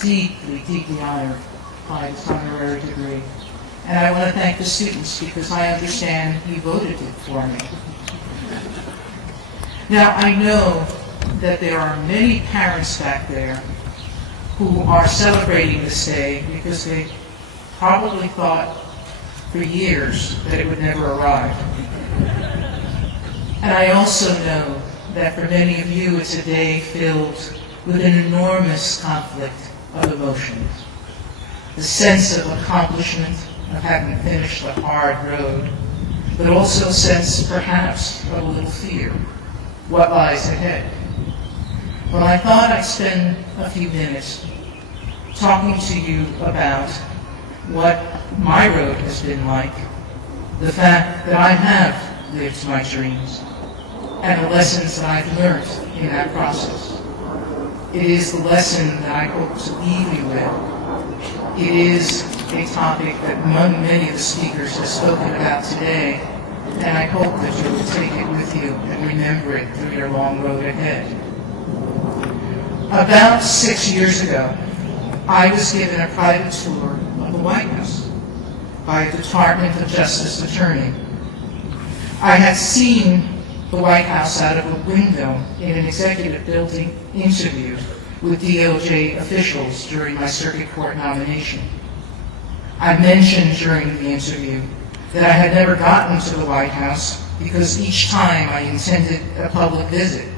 deeply, deeply honored by this honorary degree. And I want to thank the students because I understand you voted it for me. Now, I know that there are many parents back there who are celebrating this day because they probably thought for years that it would never arrive. And I also know that for many of you it's a day filled with an enormous conflict of emotions. The sense of accomplishment, of having finished the hard road, but also a sense, perhaps, of a little fear. What lies ahead? Well, I thought I'd spend a few minutes talking to you about what my road has been like, the fact that I have lived my dreams, and the lessons that I've learned in that process. It is the lesson that I hope to leave you with. It is a topic that among many of the speakers have spoken about today, and I hope that you will take it with you and remember it through your long road ahead. About 6 years ago, I was given a private tour of the White House by a Department of Justice attorney. I had seen the White House out of a window in an executive building interview with DOJ officials during my circuit court nomination. I mentioned during the interview that I had never gotten to the White House because each time I intended a public visit,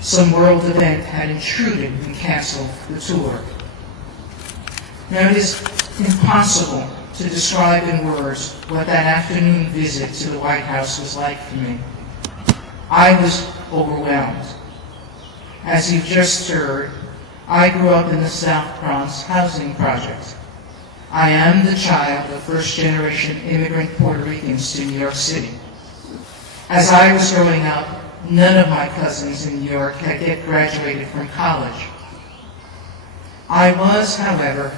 some world event had intruded and canceled the tour. Now, it is impossible to describe in words what that afternoon visit to the White House was like for me. I was overwhelmed. As you've just heard, I grew up in the South Bronx housing project. I am the child of first-generation immigrant Puerto Ricans to New York City. As I was growing up, none of my cousins in New York had yet graduated from college. I was, however,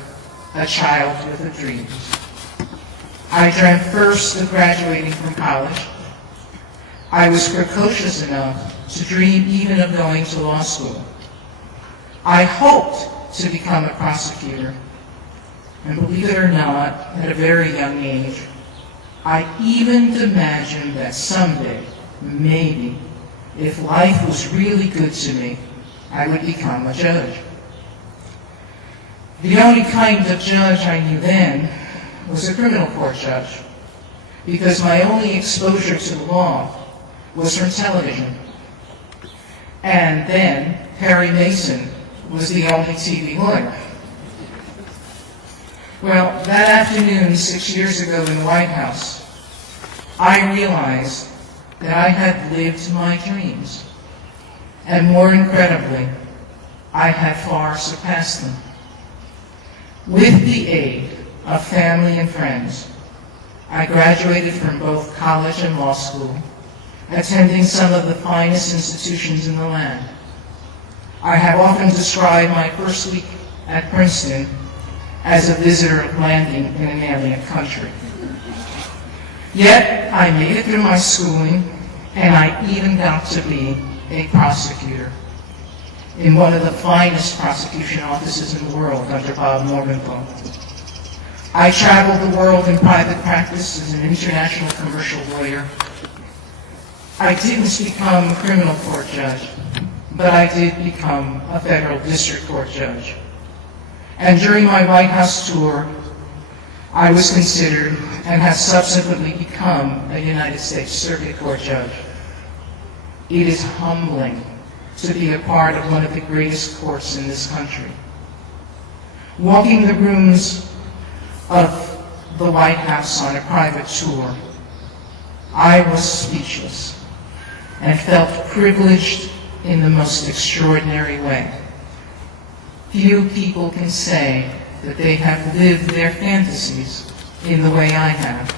a child with a dream. I dreamt first of graduating from college. I was precocious enough to dream even of going to law school. I hoped to become a prosecutor, and believe it or not, at a very young age, I even imagined that someday, maybe, if life was really good to me, I would become a judge. The only kind of judge I knew then was a criminal court judge, because my only exposure to the law was from television. And then Perry Mason was the only TV lawyer. Well, that afternoon, 6 years ago in the White House, I realized that I had lived my dreams. And more incredibly, I had far surpassed them. With the aid of family and friends, I graduated from both college and law school, attending some of the finest institutions in the land. I have often described my first week at Princeton as a visitor landing in an alien country. Yet, I made it through my schooling, and I even got to be a prosecutor in one of the finest prosecution offices in the world under Bob Normanthal. I traveled the world in private practice as an international commercial lawyer. I didn't become a criminal court judge, but I did become a federal district court judge. And during my White House tour, I was considered and have subsequently become a United States Circuit Court judge. It is humbling to be a part of one of the greatest courts in this country. Walking the rooms of the White House on a private tour, I was speechless and felt privileged in the most extraordinary way. Few people can say that they have lived their fantasies in the way I have.